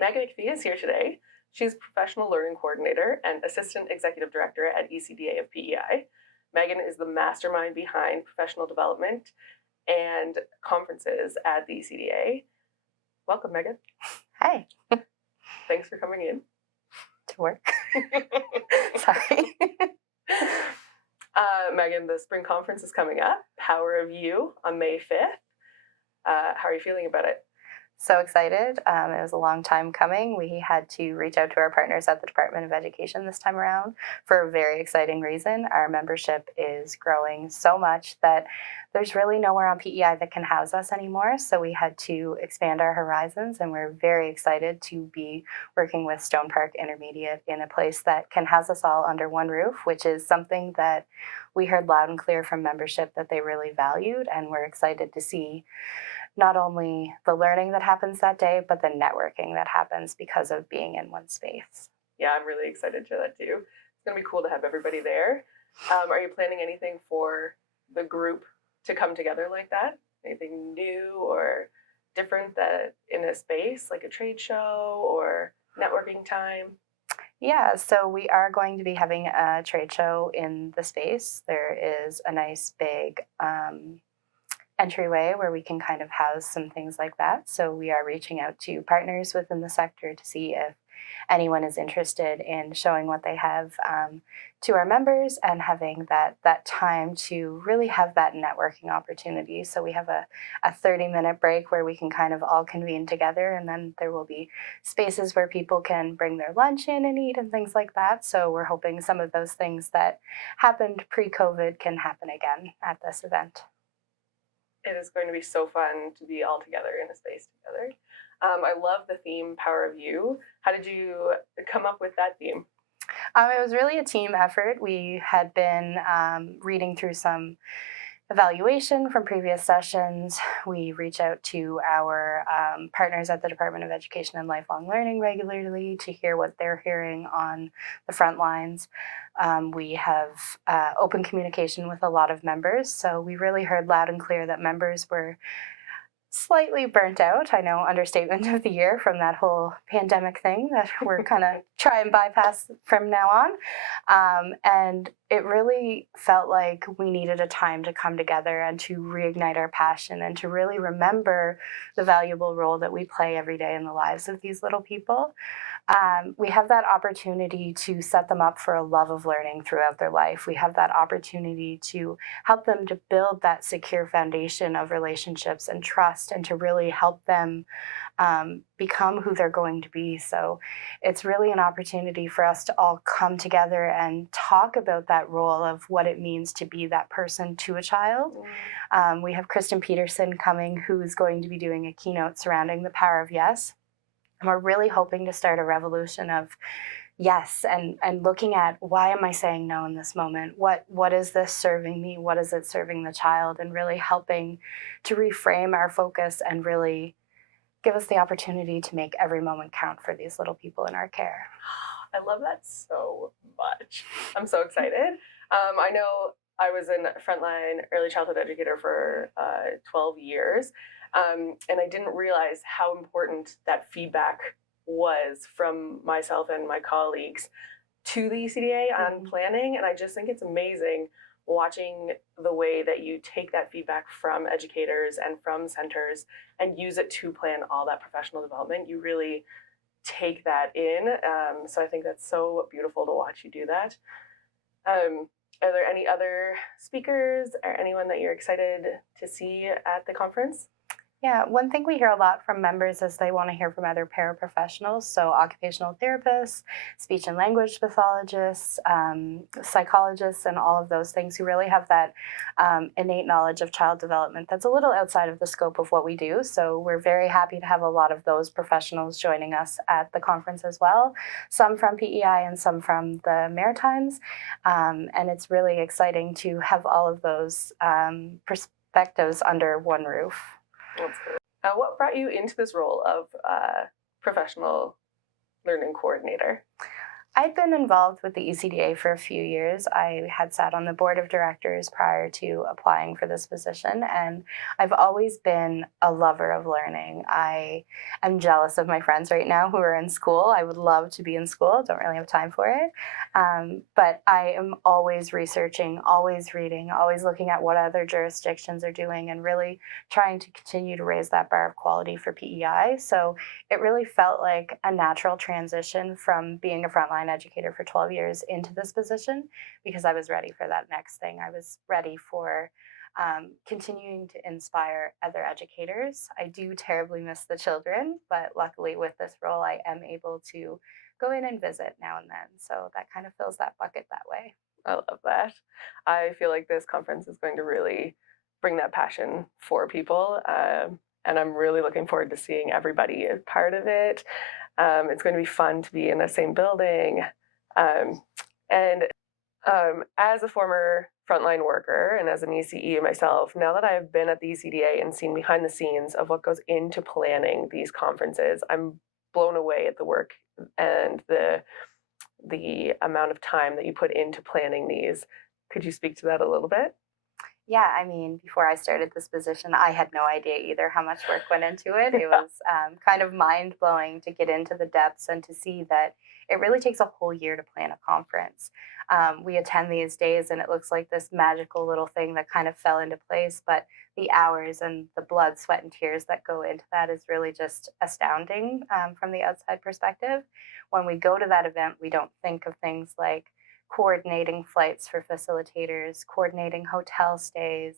Megan McPhee is here today. She's Professional Learning Coordinator and Assistant Executive Director at ECDA of PEI. Megan is the mastermind behind professional development and conferences at the ECDA. Welcome, Megan. Hi. Thanks for coming in. To work. Sorry. Megan, the spring conference is coming up, Power of You, on May 5th. How are you feeling about it? So excited. It was a long time coming. We had to reach out to our partners at the Department of Education this time around for a very exciting reason. Our membership is growing so much that there's really nowhere on PEI that can house us anymore. So we had to expand our horizons, and we're very excited to be working with Stone Park Intermediate in a place that can house us all under one roof, which is something that we heard loud and clear from membership that they really valued, and we're excited to see not only the learning that happens that day, but the networking that happens because of being in one space. Yeah, I'm really excited to that too. It's going to be cool to have everybody there. Are you planning anything for the group to come together like that? Anything new or different that in a space, like a trade show or networking time? Yeah, so we are going to be having a trade show in the space. There is a nice big entryway where we can kind of house some things like that. So we are reaching out to partners within the sector to see if anyone is interested in showing what they have to our members and having that time to really have that networking opportunity. So we have a 30-minute break where we can kind of all convene together, and then there will be spaces where people can bring their lunch in and eat and things like that. So we're hoping some of those things that happened pre-COVID can happen again at this event. It is going to be so fun to be all together in a space together. I love the theme, Power of You. How did you come up with that theme? It was really a team effort. We had been reading through some evaluation from previous sessions. We reach out to our partners at the Department of Education and Lifelong Learning regularly to hear what they're hearing on the front lines. We have open communication with a lot of members, so we really heard loud and clear that members were slightly burnt out. I know, understatement of the year from that whole pandemic thing that we're kind of try and bypass from now on. And it really felt like we needed a time to come together and to reignite our passion and to really remember the valuable role that we play every day in the lives of these little people. We have that opportunity to set them up for a love of learning throughout their life. We have that opportunity to help them to build that secure foundation of relationships and trust, and to really help them become who they're going to be. So it's really an opportunity for us to all come together and talk about that role of what it means to be that person to a child. We have Kristen Peterson coming, who's going to be doing a keynote surrounding the power of yes. And we're really hoping to start a revolution of yes, and looking at, why am I saying no in this moment? What is this serving me? What is it serving the child? And really helping to reframe our focus and really give us the opportunity to make every moment count for these little people in our care. I love that so much. I'm so excited. I know I was a frontline early childhood educator for 12 years. And I didn't realize how important that feedback was from myself and my colleagues to the ECDA on planning. And I just think it's amazing watching the way that you take that feedback from educators and from centers and use it to plan all that professional development. You really take that in. So I think that's so beautiful to watch you do that. Are there any other speakers or anyone that you're excited to see at the conference? Yeah, one thing we hear a lot from members is they want to hear from other paraprofessionals, so occupational therapists, speech and language pathologists, psychologists, and all of those things who really have that innate knowledge of child development that's a little outside of the scope of what we do. So we're very happy to have a lot of those professionals joining us at the conference as well, some from PEI and some from the Maritimes. And it's really exciting to have all of those perspectives under one roof. That's good. What brought you into this role of professional learning coordinator? I'd been involved with the ECDA for a few years. I had sat on the board of directors prior to applying for this position, and I've always been a lover of learning. I am jealous of my friends right now who are in school. I would love to be in school, don't really have time for it. But I am always researching, always reading, always looking at what other jurisdictions are doing, and really trying to continue to raise that bar of quality for PEI. So it really felt like a natural transition from being a frontline educator for 12 years into this position, because I was ready for that next thing. I was ready for continuing to inspire other educators. I do terribly miss the children, but luckily with this role, I am able to go in and visit now and then. So that kind of fills that bucket that way. I love that. I feel like this conference is going to really bring that passion for people. And I'm really looking forward to seeing everybody as part of it. It's going to be fun to be in the same building. And as a former frontline worker and as an ECE myself, now that I've been at the ECDA and seen behind the scenes of what goes into planning these conferences, I'm blown away at the work and the amount of time that you put into planning these. Could you speak to that a little bit? Yeah, I mean, before I started this position, I had no idea either how much work went into it. It was kind of mind blowing to get into the depths and to see that it really takes a whole year to plan a conference. We attend these days and it looks like this magical little thing that kind of fell into place, but the hours and the blood, sweat, and tears that go into that is really just astounding from the outside perspective. When we go to that event, we don't think of things like coordinating flights for facilitators, coordinating hotel stays,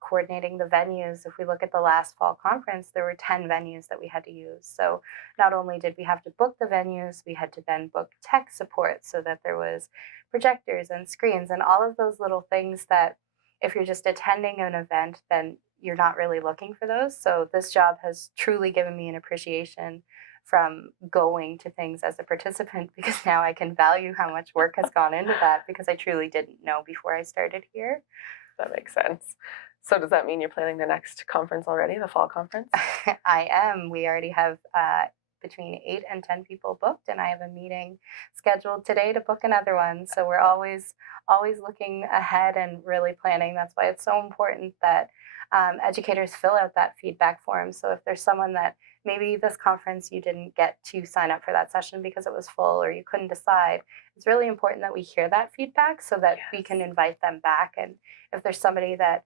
coordinating the venues. If we look at the last fall conference, there were 10 venues that we had to use. So not only did we have to book the venues, we had to then book tech support so that there was projectors and screens and all of those little things that if you're just attending an event, then you're not really looking for those. So this job has truly given me an appreciation from going to things as a participant, because now I can value how much work has gone into that, because I truly didn't know before I started here. That makes sense. So does that mean you're planning the next conference already, the fall conference? I am. We already have between 8 and 10 people booked, and I have a meeting scheduled today to book another one. So we're always looking ahead and really planning. That's why it's so important that educators fill out that feedback form. So if there's someone that maybe this conference you didn't get to sign up for that session because it was full or you couldn't decide, it's really important that we hear that feedback so that we can invite them back. And if there's somebody that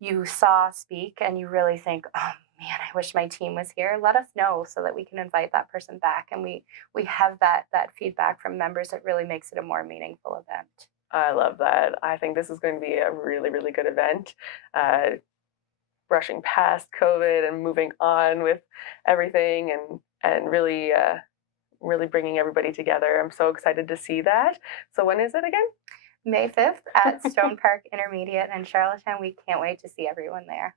you saw speak and you really think, oh man, I wish my team was here, let us know so that we can invite that person back. And we have that feedback from members that really makes it a more meaningful event. I love that. I think this is going to be a really, really good event. Brushing past COVID and moving on with everything and really really bringing everybody together. I'm so excited to see that. So when is it again? May 5th at Stone Park Intermediate in Charlottetown. We can't wait to see everyone there.